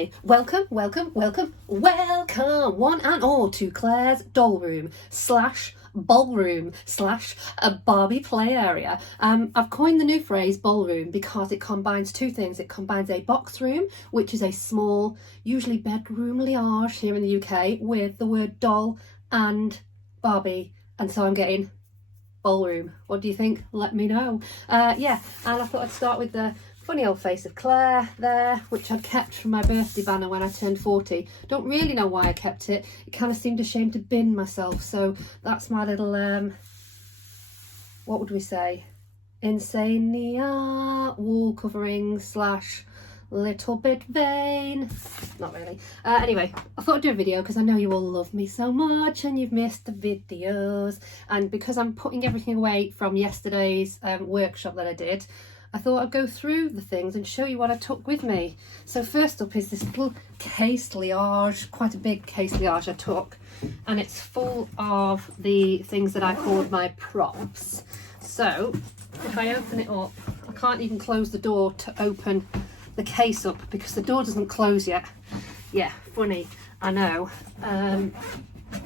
say welcome, welcome, welcome, welcome, one and all to Claire's doll room slash ballroom slash a Barbie play area. I've coined the new phrase ballroom because it combines two things. It combines a box room, which is a small, usually bedroom liage here in the UK, with the word doll and Barbie, and so I'm getting ballroom. What do you think? Let me know. Yeah, and I thought I'd start with the funny old face of Claire there, which I'd kept from my birthday banner when I turned 40. Don't really know why I kept it. It kind of seemed a shame to bin myself, so that's my little what would we say, insania wall covering slash little bit vain. Not really. Anyway, I thought I'd do a video because I know you all love me so much and you've missed the videos, and because I'm putting everything away from yesterday's workshop that I did, I thought I'd go through the things and show you what I took with me. So first up is this little case liage, quite a big case liage I took, and it's full of the things that I called my props. So if I open it up, I can't even close the door to open the case up because the door doesn't close yet. Yeah, funny, I know.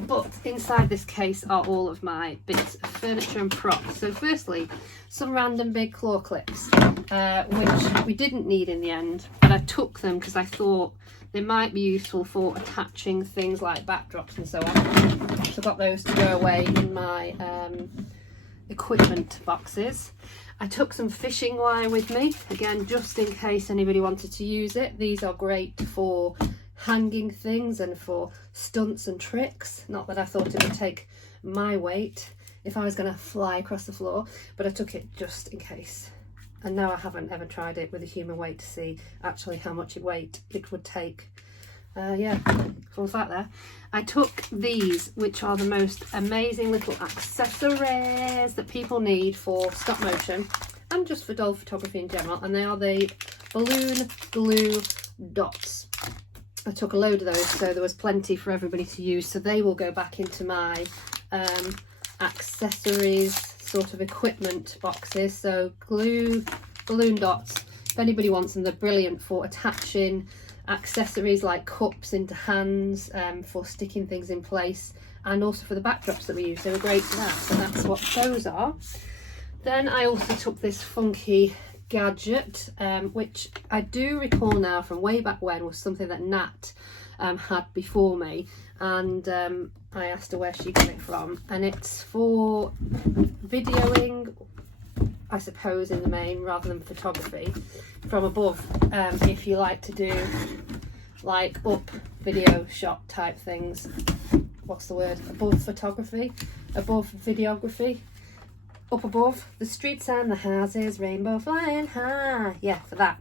But inside this case are all of my bits of furniture and props. So firstly, some random big claw clips, which we didn't need in the end, but I took them because I thought they might be useful for attaching things like backdrops and so on. So I got those to go away in my equipment boxes. I took some fishing wire with me, again, just in case anybody wanted to use it. These are great for hanging things and for stunts and tricks. Not that I thought it would take my weight if I was going to fly across the floor, but I took it just in case. And no, I haven't ever tried it with a human weight to see actually how much weight it would take. Yeah, fun fact there. I took these, which are the most amazing little accessories that people need for stop motion and just for doll photography in general, and they are the balloon glue dots. I took a load of those, so there was plenty for everybody to use, so they will go back into my accessories sort of equipment boxes. So glue, balloon dots, if anybody wants them, they're brilliant for attaching accessories like cups into hands, for sticking things in place, and also for the backdrops that we use. They were great for that, so that's what those are. Then I also took this funky gadget, which I do recall now from way back when was something that Nat had before me, and I asked her where she got it from, and it's for videoing, I suppose, in the main, rather than photography from above. If you like to do like up video shot type things, what's the word, above photography, above videography, up above the streets and the houses, rainbow flying high. Yeah, for that.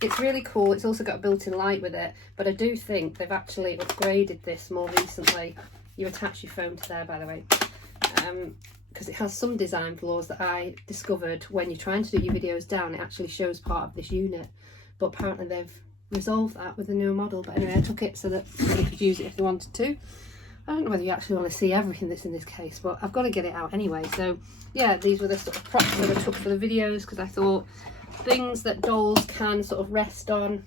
It's really cool. It's also got a built-in light with it, but I do think they've actually upgraded this more recently. You attach your phone to there, by the way, because it has some design flaws that I discovered when you're trying to do your videos down. It actually shows part of this unit, but apparently they've resolved that with the newer model. But anyway, I took it so that you could use it if you wanted to. I don't know whether you actually want to see everything that's in this case, but I've got to get it out anyway. So yeah, these were the sort of props that I took for the videos, because I thought things that dolls can sort of rest on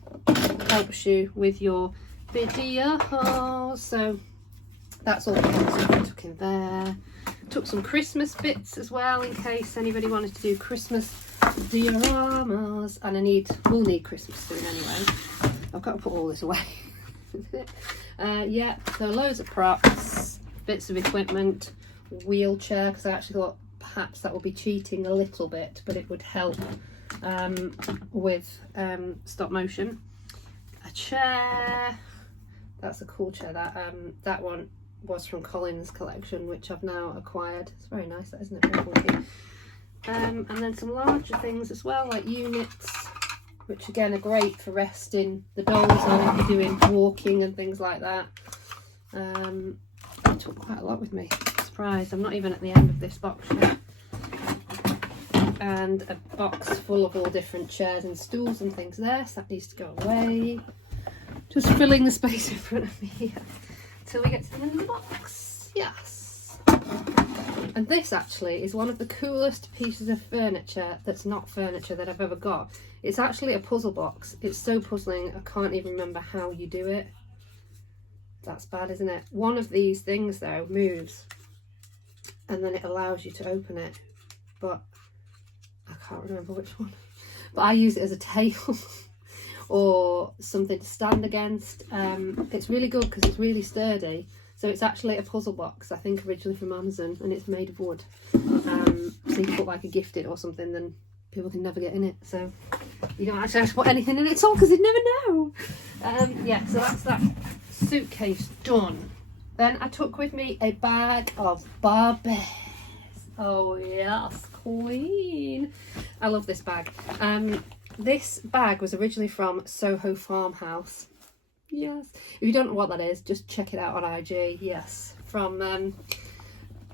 helps you with your videos. So that's all the stuff I took in there. Took some Christmas bits as well, in case anybody wanted to do Christmas dioramas, and we'll need Christmas soon anyway. I've got to put all this away. Yeah, so loads of props, bits of equipment, wheelchair, because I actually thought perhaps that would be cheating a little bit, but it would help with stop motion. A chair, that's a cool chair. That one was from Colin's collection, which I've now acquired. It's very nice, that, isn't it? Very funky. And then some larger things as well, like units, which again are great for resting the dolls on if you're doing walking and things like that. I took quite a lot with me. Surprised, I'm not even at the end of this box yet. And a box full of all different chairs and stools and things there, so that needs to go away. Just filling the space in front of me here till we get to the end of the box. Yes. And this actually is one of the coolest pieces of furniture that's not furniture that I've ever got. It's actually a puzzle box. It's so puzzling, I can't even remember how you do it. That's bad, isn't it? One of these things though moves and then it allows you to open it, but I can't remember which one. But I use it as a table or something to stand against. It's really good because it's really sturdy. So it's actually a puzzle box, I think originally from Amazon, and it's made of wood. So you put like a gift in or something, then people can never get in it. So you don't actually have to put anything in it at all because you'd never know. Yeah, so that's that suitcase done. Then I took with me a bag of Barbies. Oh yes, queen. I love this bag. This bag was originally from Soho Farmhouse. Yes. If you don't know what that is, just check it out on IG. Yes. From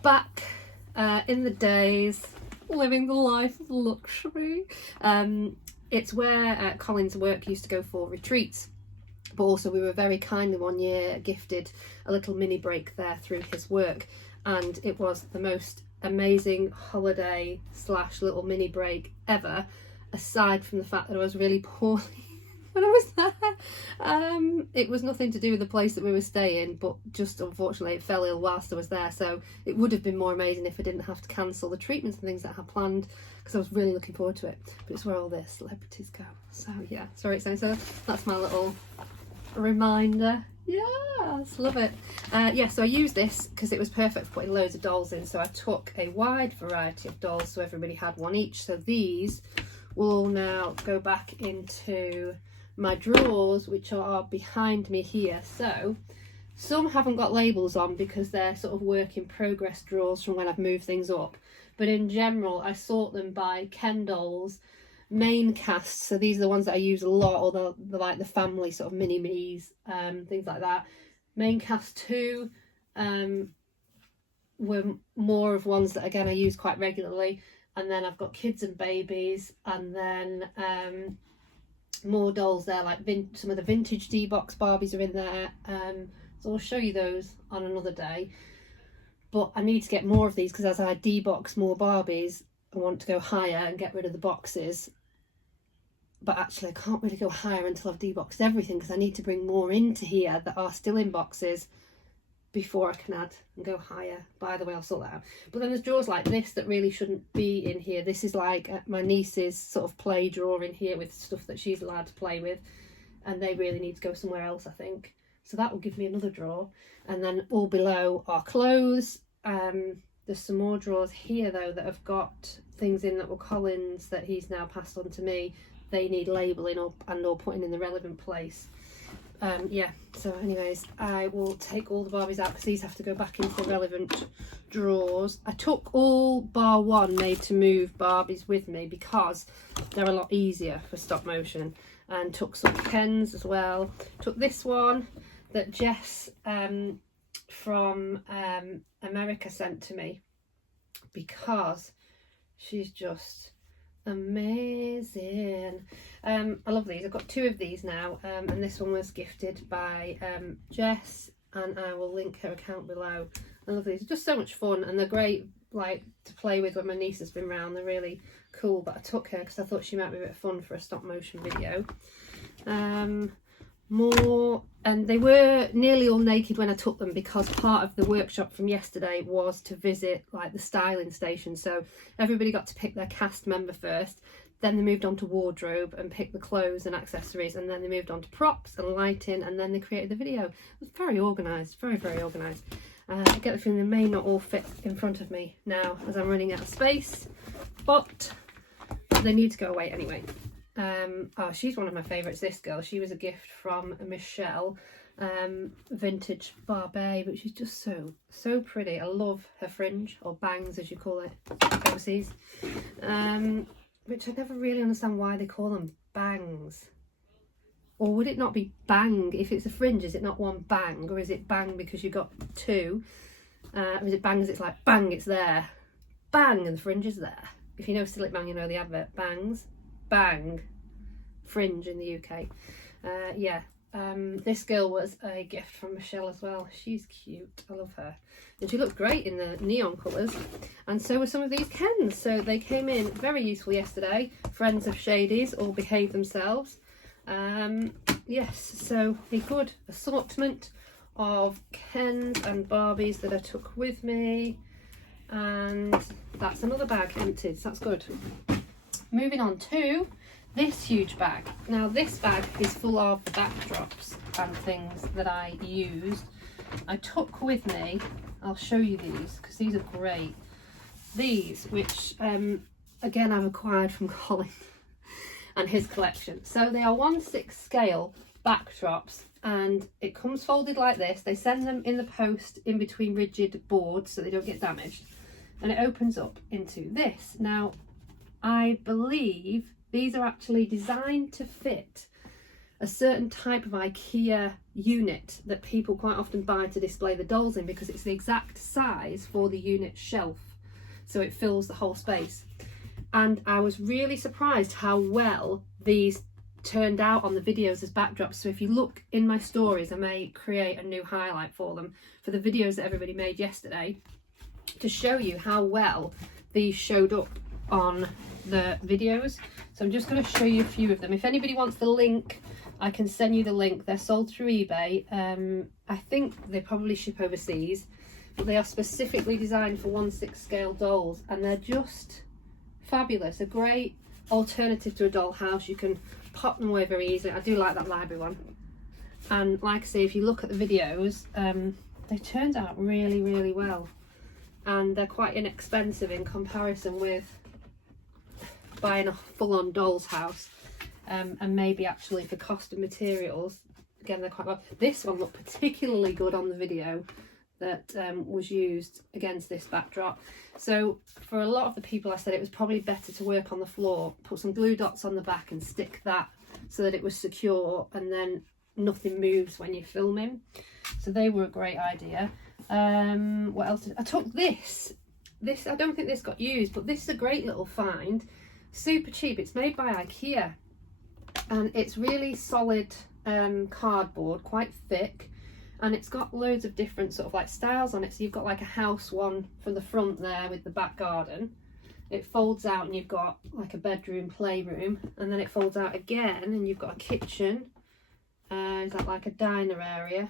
back in the days, living the life of luxury. It's where Colin's work used to go for retreats. But also we were very kindly one year gifted a little mini break there through his work. And it was the most amazing holiday / little mini break ever, aside from the fact that I was really poorly when I was there. It was nothing to do with the place that we were staying, but just unfortunately it fell ill whilst I was there. So it would have been more amazing if I didn't have to cancel the treatments and things that I had planned, because I was really looking forward to it. But it's where all the celebrities go. So yeah, it's very exciting. So that's my little reminder. Yes, love it. Yeah, so I used this because it was perfect for putting loads of dolls in. So I took a wide variety of dolls, so everybody had one each. So these will now go back into my drawers, which are behind me here. So some haven't got labels on because they're sort of work in progress drawers from when I've moved things up. But in general, I sort them by Ken dolls, main casts, so these are the ones that I use a lot, or the like the family sort of mini me's, things like that. Main cast 2 were more of ones that again I use quite regularly, and then I've got kids and babies, and then more dolls there, like some of the vintage D-Box Barbies are in there. So I'll show you those on another day. But I need to get more of these because as I D-Box more Barbies, I want to go higher and get rid of the boxes. But actually I can't really go higher until I've D-Boxed everything, because I need to bring more into here that are still in boxes before I can add and go higher. By the way, I'll sort that out. But then there's drawers like this that really shouldn't be in here. This is like my niece's sort of play drawer in here with stuff that she's allowed to play with, and they really need to go somewhere else, I think. So that will give me another drawer. And then all below are clothes. There's some more drawers here though that have got things in that were Colin's that he's now passed on to me. They need labelling or putting in the relevant place. Yeah, so anyways, I will take all the Barbies out because these have to go back into the relevant drawers. I took all bar one made to move Barbies with me because they're a lot easier for stop motion, and took some pens as well. Took this one that Jess from America sent to me because she's just amazing. I love these. I've got 2 of these now, and this one was gifted by Jess, and I will link her account below. I love these. Just so much fun, and they're great like to play with when my niece has been round. They're really cool, but I took her because I thought she might be a bit of fun for a stop motion video. More, and they were nearly all naked when I took them because part of the workshop from yesterday was to visit like the styling station. So everybody got to pick their cast member first, then they moved on to wardrobe and picked the clothes and accessories, and then they moved on to props and lighting, and then they created the video. It was very organised, very, very organised. I get the feeling they may not all fit in front of me now as I'm running out of space, but they need to go away anyway. Oh, she's one of my favourites, this girl. She was a gift from Michelle, vintage Barbie, but she's just so pretty. I love her fringe, or bangs as you call it overseas, which I never really understand why they call them bangs. Or would it not be bang if it's a fringe? Is it not one bang, or is it bang because you got 2? Or is it bangs, it's like bang, it's there, bang, and the fringe is there. If you know Silk Man, you know the advert. Bangs, bang, fringe in the UK. Yeah, This girl was a gift from Michelle as well. She's cute, I love her, and she looks great in the neon colours, and so were some of these Kens. So they came in very useful yesterday. Friends of Shadys all behave themselves. Yes, so a good assortment of Kens and Barbies that I took with me, and that's another bag emptied, so that's good. Moving on to this huge bag. Now this bag is full of the backdrops and things that I used. I took with me, I'll show you these because these are great. These, which again I've acquired from Colin and his collection. So they are 1/6 scale backdrops, and it comes folded like this. They send them in the post in between rigid boards so they don't get damaged, and it opens up into this. Now I believe these are actually designed to fit a certain type of IKEA unit that people quite often buy to display the dolls in, because it's the exact size for the unit shelf, so it fills the whole space. And I was really surprised how well these turned out on the videos as backdrops. So if you look in my stories, I may create a new highlight for them for the videos that everybody made yesterday, to show you how well these showed up on the videos. So I'm just going to show you a few of them. If anybody wants the link, I can send you the link. They're sold through eBay. I think they probably ship overseas, but they are specifically designed for 1/6 scale dolls, and they're just fabulous. A great alternative to a doll house. You can pop them away very easily. I do like that library one. And like I say, if you look at the videos, they turned out really, really well. And they're quite inexpensive in comparison with buying a full-on doll's house. And maybe actually for cost of materials, again, they're quite well. This one looked particularly good on the video that was used against this backdrop. So for a lot of the people, I said it was probably better to work on the floor, put some glue dots on the back and stick that so that it was secure, and then nothing moves when you're filming. So they were a great idea. What else I took this I don't think this got used, but this is a great little find. Super cheap. It's made by IKEA, and it's really solid cardboard, quite thick, and it's got loads of different sort of like styles on it. So you've got like a house one from the front there with the back garden. It folds out and you've got like a bedroom, playroom, and then it folds out again and you've got a kitchen. Is that like a diner area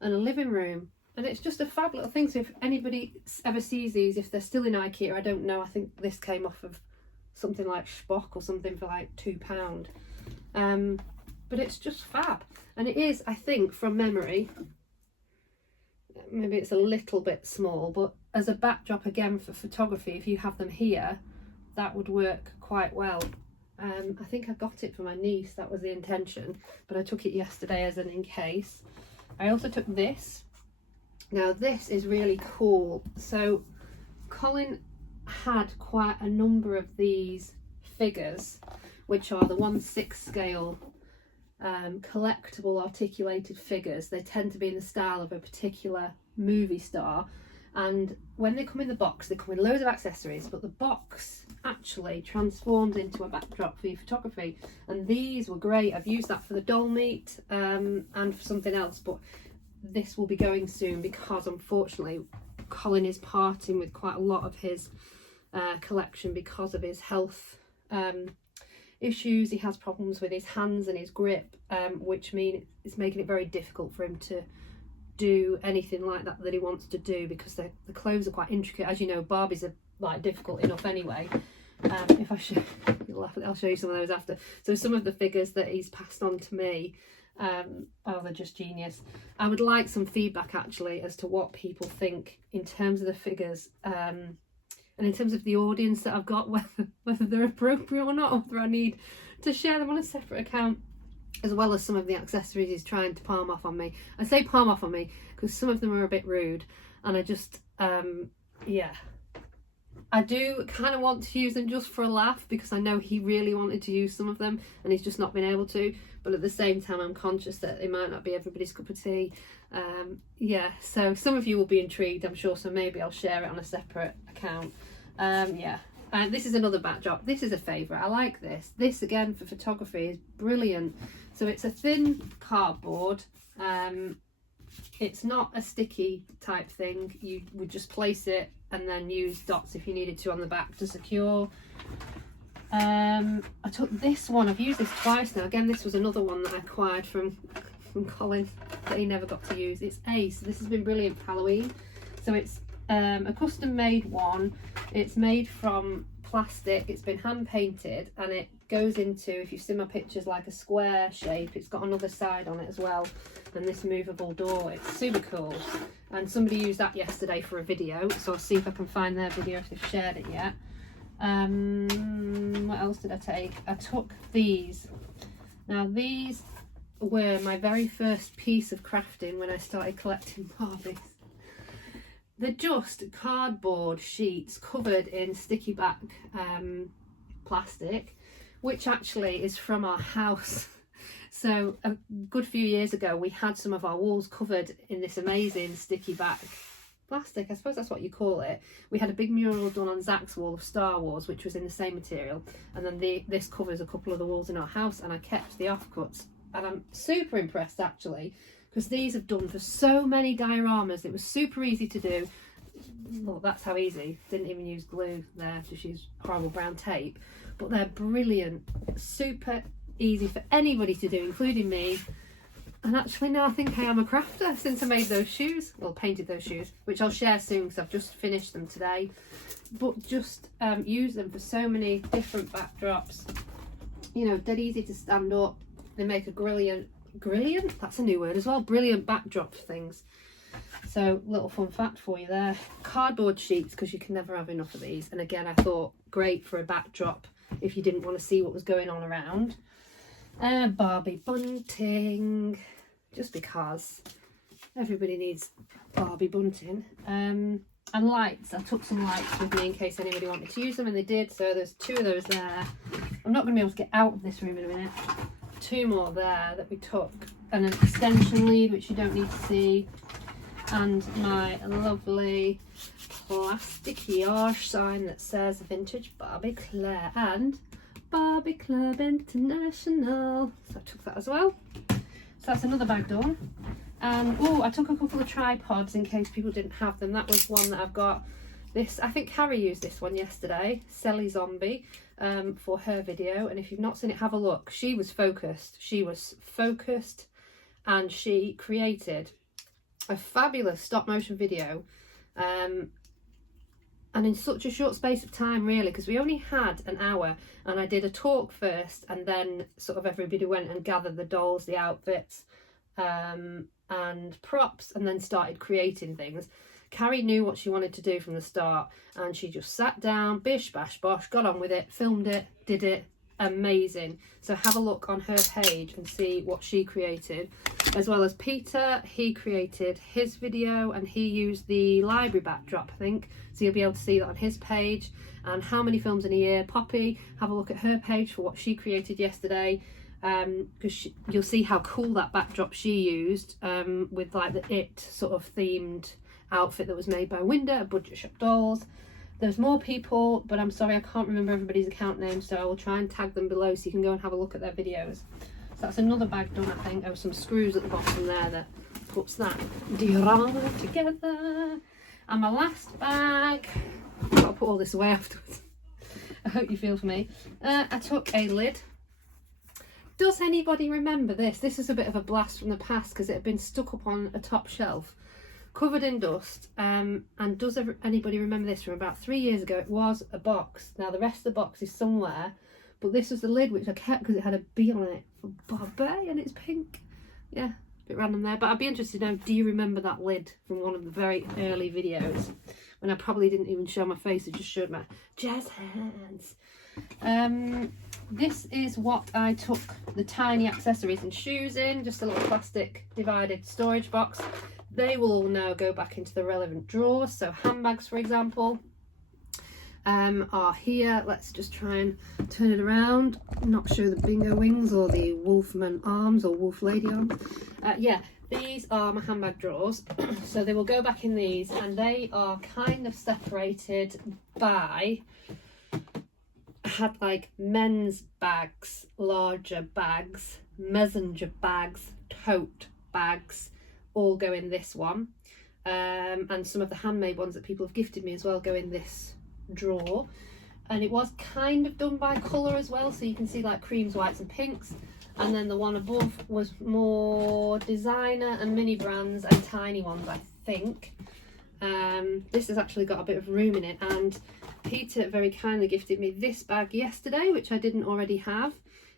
and a living room? And it's just a fab little thing. So if anybody ever sees these, if they're still in IKEA, I don't know, I think this came off of something like Spock or something for like £2. But it's just fab. And it is, I think, from memory, maybe it's a little bit small, but as a backdrop again for photography, if you have them here, that would work quite well. I think I got it for my niece, that was the intention, but I took it yesterday as an in case. I also took this. Now this is really cool. So Colin had quite a number of these figures, which are the 1/6 scale collectible articulated figures. They tend to be in the style of a particular movie star, and when they come in the box, they come with loads of accessories, but the box actually transforms into a backdrop for your photography. And these were great. I've used that for the doll meet and for something else, but this will be going soon because unfortunately Colin is parting with quite a lot of his collection because of his health issues. He has problems with his hands and his grip, which means it's making it very difficult for him to do anything like that he wants to do, because the clothes are quite intricate. As you know, Barbies are like difficult enough anyway. If I show you'll laugh at it, I'll show you some of those after. So some of the figures that he's passed on to me, oh, they're just genius. I would like some feedback actually as to what people think in terms of the figures, and in terms of the audience that I've got, whether they're appropriate or not, or whether I need to share them on a separate account, as well as some of the accessories he's trying to palm off on me. I say palm off on me because some of them are a bit rude, and I just, yeah. I do kind of want to use them just for a laugh, because I know he really wanted to use some of them and he's just not been able to, but at the same time I'm conscious that it might not be everybody's cup of tea. Yeah, so some of you will be intrigued, I'm sure, so maybe I'll share it on a separate account. Yeah, This is another backdrop. This is a favourite. I like this. This again for photography is brilliant. So it's a thin cardboard. It's not a sticky type thing. You would just place it and then use dots if you needed to on the back to secure. I took this one. I've used this twice now. Again, this was another one that I acquired from Colin that he never got to use. It's Ace. This has been brilliant for Halloween. So it's a custom made one. It's made from plastic. It's been hand painted and it goes into, if you see my pictures, like a square shape. It's got another side on it as well, and this movable door. It's super cool, and somebody used that yesterday for a video, so I'll see if I can find their video if they've shared it yet. What else did I take? I took these. Now these were my very first piece of crafting when I started collecting Barbies. They're just cardboard sheets covered in sticky back plastic, which actually is from our house. So a good few years ago we had some of our walls covered in this amazing sticky back plastic, I suppose that's what you call it. We had a big mural done on Zach's wall of Star Wars, which was in the same material, and then this covers a couple of the walls in our house, and I kept the offcuts, and I'm super impressed actually, because these have done for so many dioramas. It was super easy to do. Well, that's how easy. Didn't even use glue there, just used horrible brown tape. But they're brilliant, super easy for anybody to do, including me. And actually now I think I am a crafter since I made those shoes, well, painted those shoes, which I'll share soon because I've just finished them today. But just use them for so many different backdrops. You know, dead easy to stand up. They make a brilliant, that's a new word as well, brilliant backdrop for things. So little fun fact for you there. Cardboard sheets, because you can never have enough of these. And again, I thought great for a backdrop if you didn't want to see what was going on around. Barbie bunting, just because everybody needs Barbie bunting. And lights. I took some lights with me in case anybody wanted to use them, and they did. So there's 2 of those there. I'm not going to be able to get out of this room in a minute. 2 more there that we took, and an extension lead which you don't need to see, and my lovely plastic yard sign that says Vintage Barbie Claire and Barbie Club International. So I took that as well. So that's another bag done. And oh, I took a couple of tripods in case people didn't have them. That was one that I've got. This, I think Carrie used this one yesterday, Selly Zombie, for her video. And if you've not seen it, have a look. She was focused, and she created a fabulous stop motion video, and in such a short space of time, really, because we only had an hour, and I did a talk first, and then sort of everybody went and gathered the dolls, the outfits, and props, and then started creating things. Carrie knew what she wanted to do from the start, and she just sat down, bish bash bosh, got on with it, filmed it, did it. Amazing. So have a look on her page and see what she created, as well as Peter. He created his video and he used the library backdrop, I think, so you'll be able to see that on his page. And how many films in a year. Poppy, have a look at her page for what she created yesterday, because you'll see how cool that backdrop she used, with like the It sort of themed outfit that was made by Winder at Budget Shop Dolls. There's more people, but I'm sorry I can't remember everybody's account name, so I will try and tag them below so you can go and have a look at their videos. So that's another bag done, I think. There were some screws at the bottom there that puts that diorama together. And my last bag, I've got to put all this away afterwards. I hope you feel for me. I took a lid. Does anybody remember this? This is a bit of a blast from the past because it had been stuck up on a top shelf, covered in dust, and does anybody remember this from about 3 years ago? It was a box. Now the rest of the box is somewhere, but this was the lid which I kept because it had a bee on it for Barbie, and it's pink. Yeah, a bit random there, but I'd be interested to know, do you remember that lid from one of the very early videos when I probably didn't even show my face, I just showed my jazz hands. This is what I took the tiny accessories and shoes in, just a little plastic divided storage box. They will all now go back into the relevant drawers. So handbags, for example, are here. Let's just try and turn it around, not show the bingo wings or the wolfman arms or wolf lady arms. Yeah, these are my handbag drawers. So they will go back in these, and they are kind of separated by had like men's bags, larger bags, messenger bags, tote bags, all go in this one. And some of the handmade ones that people have gifted me as well go in this drawer. And it was kind of done by colour as well, so you can see like creams, whites and pinks. And then the one above was more designer and mini brands and tiny ones, I think. This has actually got a bit of room in it, and Peter very kindly gifted me this bag yesterday, which I didn't already have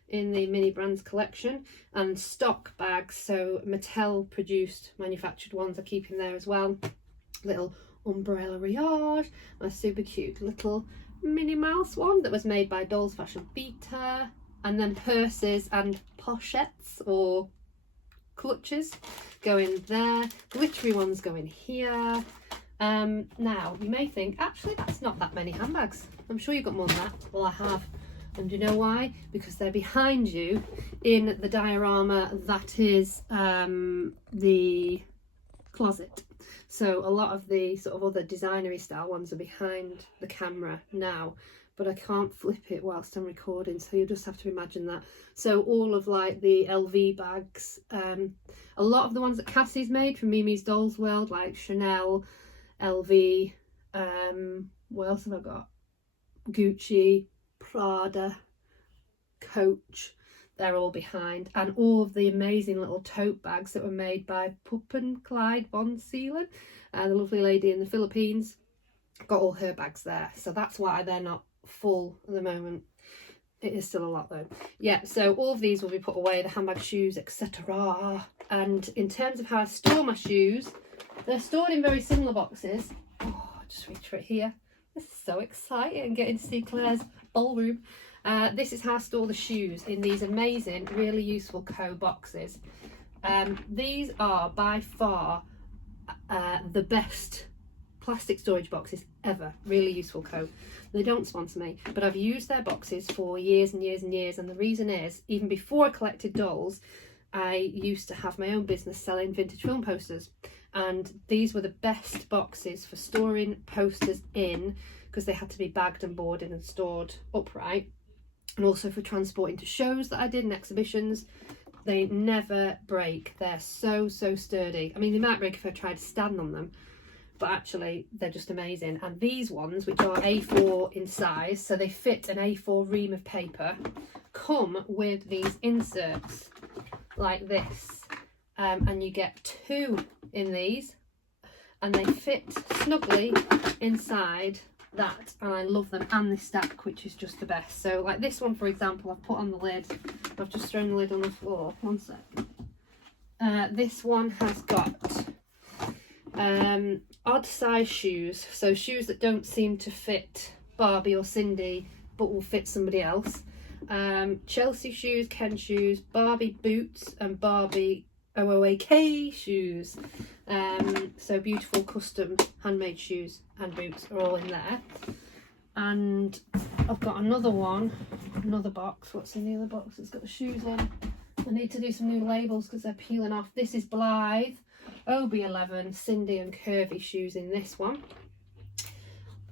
in the mini brands collection, and stock bags, so Mattel produced manufactured ones I keep in there as well. Little umbrella yard, a super cute little Minnie Mouse one that was made by Dolls Fashion Beta, and then purses and pochettes or clutches go in there, glittery ones go in here. Now you may think actually that's not that many handbags, I'm sure you've got more than that. Well, I have. And you know why? Because they're behind you in the diorama that is the closet. So a lot of the sort of other designery style ones are behind the camera now, but I can't flip it whilst I'm recording, so you'll just have to imagine that. So all of like the LV bags, a lot of the ones that Cassie's made from Mimi's Dolls World, like Chanel, LV, what else have I got? Gucci, Prada, Coach, they're all behind. And all of the amazing little tote bags that were made by Pup and Clyde von Seelen, the lovely lady in the Philippines, got all her bags there. So that's why they're not full at the moment. It is still a lot though. Yeah, so all of these will be put away, the handbag, shoes, etc. And in terms of how I store my shoes, they're stored in very similar boxes. Oh, I'll just reach for it here. This is so exciting, getting to see Claire's ballroom. This is how I store the shoes, in these amazing, really useful Co boxes. These are by far the best plastic storage boxes ever. Really useful Co. They don't sponsor me, but I've used their boxes for years and years and years, and the reason is, even before I collected dolls, I used to have my own business selling vintage film posters, and these were the best boxes for storing posters in, because they had to be bagged and boarded and stored upright, and also for transporting to shows that I did and exhibitions. They never break. They're so sturdy. I mean, they might break if I tried to stand on them, but actually they're just amazing. And these ones, which are A4 in size, so they fit an A4 ream of paper, come with these inserts like this, and you get 2 in these, and they fit snugly inside that, and I love them. And this stack, which is just the best. So like this one, for example, I've put on the lid. I've just thrown the lid on the floor. One sec. This one has got odd size shoes, so shoes that don't seem to fit Barbie or Cindy but will fit somebody else. Chelsea shoes, Ken shoes, Barbie boots, and Barbie OOAK shoes. So beautiful custom handmade shoes and boots are all in there. And I've got another one, another box. What's in the other box? It's got the shoes in. I need to do some new labels because they're peeling off. This is Blythe, OB11, Cindy and Curvy shoes in this one.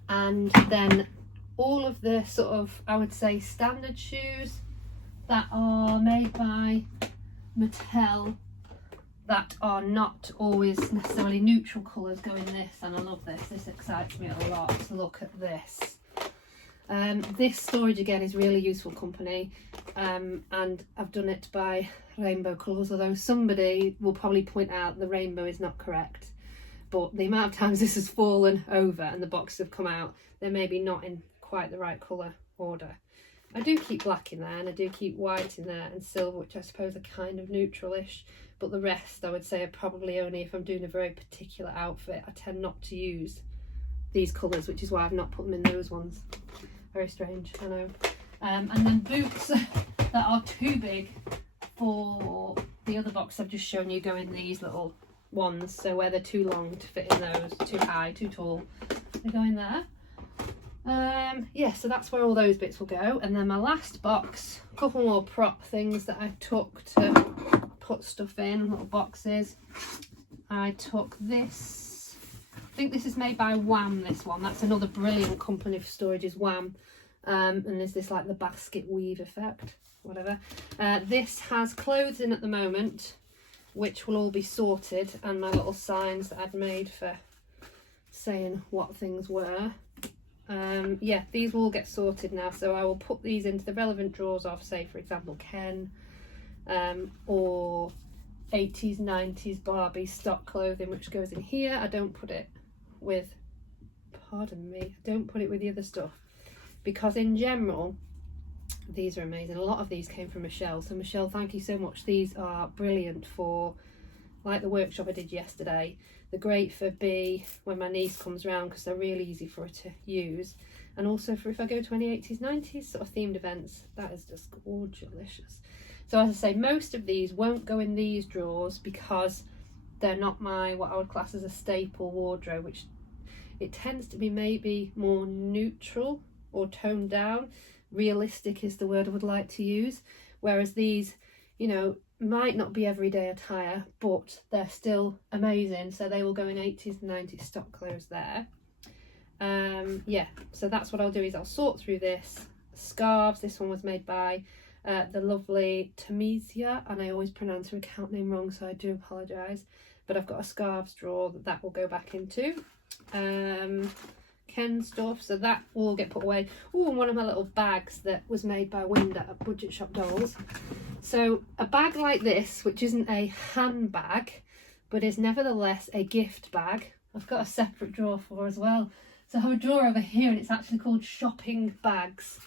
And then all of the sort of, I would say, standard shoes that are made by Mattel, that are not always necessarily neutral colours, go in this. And I love this. This excites me a lot. Look at this. This storage again is really useful company, and I've done it by rainbow colours, although somebody will probably point out the rainbow is not correct, but the amount of times this has fallen over and the boxes have come out, they're maybe not in quite the right colour order. I do keep black in there, and I do keep white in there, and silver, which I suppose are kind of neutral-ish, but the rest I would say are probably only if I'm doing a very particular outfit. I tend not to use these colours, which is why I've not put them in those ones. Very strange, I know. And then boots that are too big for the other box I've just shown you go in these little ones. So where they're too long to fit in those, too high, too tall, they go in there. Yeah, so that's where all those bits will go. And then my last box, a couple more prop things that I took to put stuff in, little boxes. I took this, I think this is made by Wham, this one. That's another brilliant company for storage, is Wham. And there's this like the basket weave effect, whatever. This has clothes in at the moment, which will all be sorted, and my little signs that I'd made for saying what things were. Yeah, these will all get sorted now, so I will put these into the relevant drawers of, say for example, Ken, or 80s 90s Barbie stock clothing, which goes in here. I don't put it with, pardon me, I don't put it with the other stuff, because in general these are amazing. A lot of these came from Michelle, so Michelle, thank you so much. These are brilliant for like the workshop I did yesterday. They're great for B when my niece comes around, because they're really easy for her to use, and also for if I go to any 80s 90s sort of themed events. That is just gorgeous. So as I say, most of these won't go in these drawers because they're not my, what I would class as a staple wardrobe, which it tends to be maybe more neutral or toned down. Realistic is the word I would like to use, whereas these, you know, might not be everyday attire, but they're still amazing, so they will go in 80s and 90s stock clothes there. Yeah, so that's what I'll do, is I'll sort through this. Scarves, this one was made by the lovely Tamizia, and I always pronounce her account name wrong, so I do apologise, but I've got a scarves drawer that will go back into. Ken stuff, so that will get put away. Oh, and one of my little bags that was made by Winda at Budget Shop Dolls. So a bag like this, which isn't a handbag, but is nevertheless a gift bag, I've got a separate drawer for as well. So I have a drawer over here, and it's actually called shopping bags.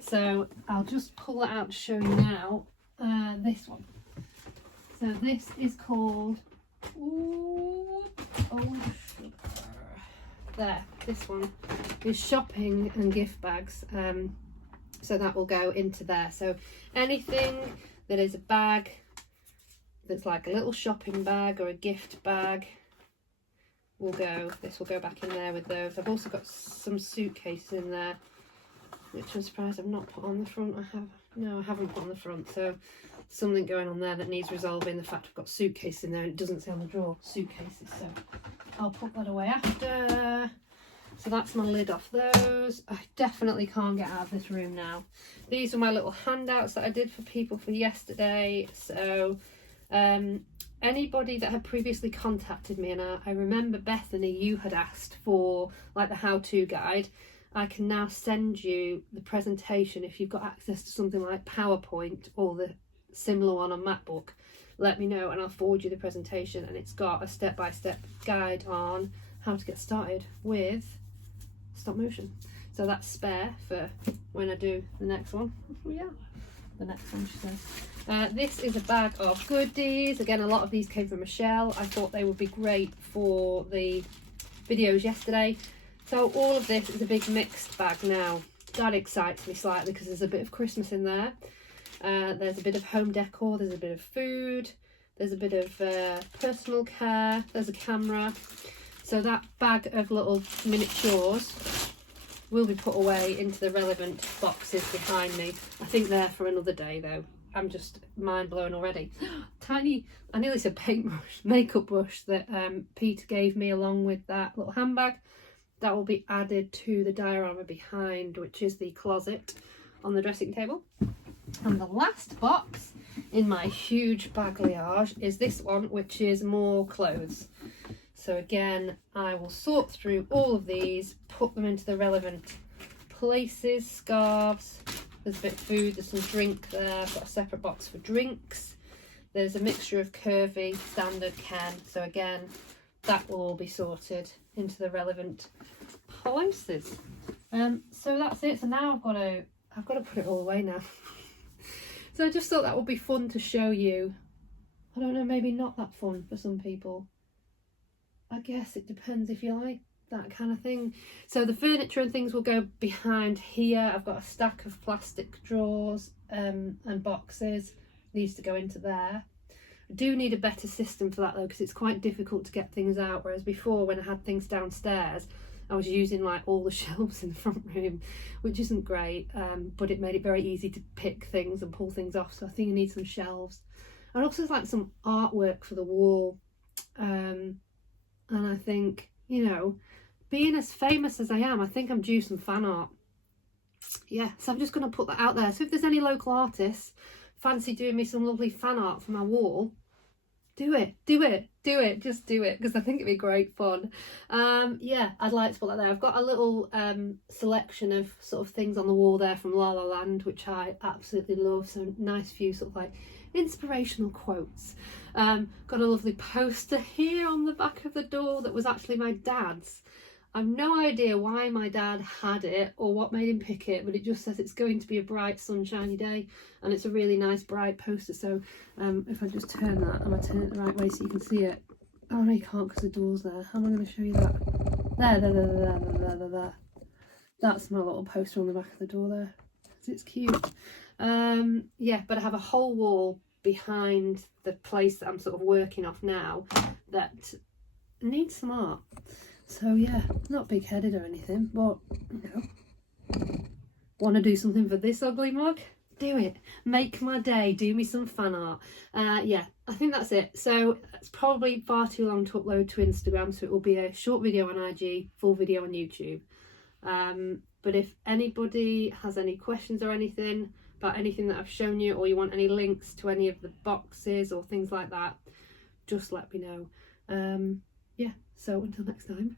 So I'll just pull it out to show you now. This one. So this is called, there, this one is shopping and gift bags. So that will go into there. So anything that is a bag that's like a little shopping bag or a gift bag will go, this will go back in there with those. I've also got some suitcases in there, which I'm surprised I've not put on the front. I haven't put on the front, so something going on there that needs resolving. The fact I've got suitcases in there and it doesn't say on the drawer suitcases, so I'll put that away after. So that's my lid off those. I definitely can't get out of this room now. These are my little handouts that I did for people for yesterday. So anybody that had previously contacted me, and I remember Bethany, you had asked for like the how-to guide. I can now send you the presentation if you've got access to something like PowerPoint or the similar one on MacBook. Let me know and I'll forward you the presentation, and it's got a step-by-step guide on how to get started with stop motion. So that's spare for when I do the next one. Yeah, the next one, she says. This is a bag of goodies. Again, a lot of these came from Michelle. I thought they would be great for the videos yesterday. So all of this is a big mixed bag now. That excites me slightly because there's a bit of Christmas in there. There's a bit of home decor, there's a bit of food, there's a bit of personal care, there's a camera. So that bag of little miniatures will be put away into the relevant boxes behind me. I think they're for another day though. I'm just mind blown already. Tiny, I nearly said paintbrush, makeup brush that Peter gave me along with that little handbag. That will be added to the diorama behind, which is the closet on the dressing table. And the last box in my huge bagliage is this one, which is more clothes. So again, I will sort through all of these, put them into the relevant places. Scarves, there's a bit of food, there's some drink there. I've got a separate box for drinks. There's a mixture of curvy, standard, Ken. So again, that will all be sorted into the relevant places. So that's it. So now I've got to put it all away now. So I just thought that would be fun to show you. I don't know, maybe not that fun for some people. I guess it depends if you like that kind of thing. So the furniture and things will go behind here. I've got a stack of plastic drawers and boxes. These to go into there. I do need a better system for that though, because it's quite difficult to get things out, whereas before when I had things downstairs I was using like all the shelves in the front room, which isn't great, but it made it very easy to pick things and pull things off. So I think I need some shelves. I'd also like some artwork for the wall, and I think, you know, being as famous as I am, I think I'm due some fan art. yeah, so I'm just going to put that out there. So if there's any local artists fancy doing me some lovely fan art for my wall, do it, just do it, because I think it'd be great fun. Yeah, I'd like to put that there. I've got a little selection of sort of things on the wall there from La La Land, which I absolutely love. So nice few sort of like inspirational quotes. Got a lovely poster here on the back of the door that was actually my dad's. I've no idea why my dad had it or what made him pick it, but it just says it's going to be a bright sunshiny day, and it's a really nice bright poster. So if I just turn that, and I turn it the right way so you can see it. Oh no, you can't because the door's there. How am I going to show you that? There. That's my little poster on the back of the door there. It's cute. Yeah, but I have a whole wall behind the place that I'm sort of working off now that needs some art. So yeah, not big-headed or anything, but you know, want to do something for this ugly mug? Do it. Make my day. Do me some fan art. Yeah, I think that's it. So it's probably far too long to upload to Instagram, so it will be a short video on IG, full video on YouTube. But if anybody has any questions or anything about anything that I've shown you, or you want any links to any of the boxes or things like that, just let me know. Yeah, so until next time.